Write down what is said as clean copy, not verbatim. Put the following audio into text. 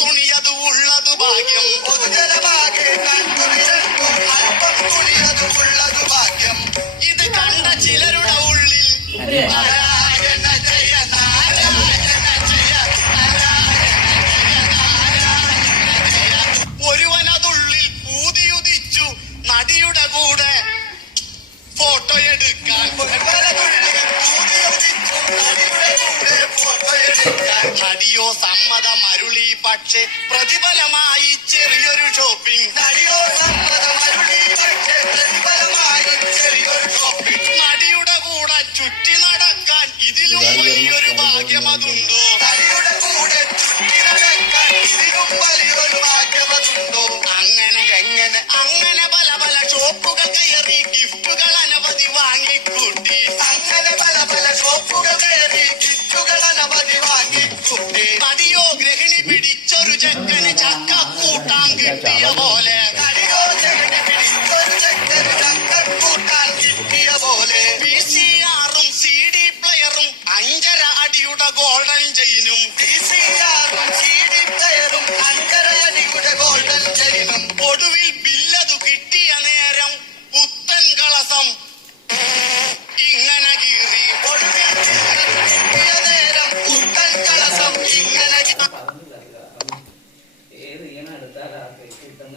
തുണിയതു ഉള്ളതു ഭാഗ്യം പൊതുജനമാകെ അല്പം തുണിയതു ഉള്ളതു ഭാഗ്യം. ഇത് കണ്ട ചിലരുടെ ഉള്ളിൽ നാരായണ ജയ നാരായണ ജയ നാരായണ ജയ നാരായണ ജയ. ഒരുവനതുള്ളിൽ ഊതിയുദിച്ചു നടിയുടെ കൂടെ ഫോട്ടോ എടുക്കാൻ. നടിയോ സമ്മതമരുളി, പക്ഷെ പ്രതിഫലമായി ചെറിയൊരു ഷോപ്പിംഗ്. നടിയോ സമ്മതമരുളി, പക്ഷെ പ്രതിഫലമായി ചെറിയൊരു ഷോപ്പിംഗ്. നടിയുടെ കൂടെ ചുറ്റി നടക്കാൻ ഇതിലും വലിയൊരു ഭാഗ്യമതുണ്ടോ? നടിയുടെ കൂടെ ചുറ്റി നടക്കാൻ ഇതിലും വലിയൊരു ഭാഗ്യമതുണ്ടോ? അങ്ങനെ പല പല ഷോപ്പുകൾ കയറി ഗിഫ്റ്റുകൾ അനവധി വാങ്ങിക്കൂട്ടി. അങ്ങനെ പല പല ഷോപ്പുകൾ കയറി ഗിഫ്റ്റുകൾ അനവധി വാങ്ങിക്കൂട്ടി. നടിയോ ഗ്രഹിണി പിടിച്ചൊരു ചെക്കന് ചക്കക്കൂട്ടാൻ കിട്ടിയ പോലെ. നടിയോ ഗ്രഹിണി പിടിച്ചൊരു ചെക്കന് ചക്കക്കൂട്ടാൻ കിട്ടിയ പോലെ. VCR-ഉം CD പ്ലെയറും 5.5 അടിയുടെ ഗോൾഡൻ ചെയിനും. VCR-ഉം CD പ്ലെയറും 5.5 അടിയുടെ ഗോൾഡൻ ചെയിനും. ഒടുവിൽ ബില്ലതു കിട്ടിയ നേരം പുത്തൻ കളസം ഇങ്ങനെ കീറി. ഒടുവിൽ കിട്ടിയ നേരം പുത്തൻ കളസം ഇങ്ങനെ ഏത് ഇങ്ങനെ എടുത്താൽ കിട്ടുന്ന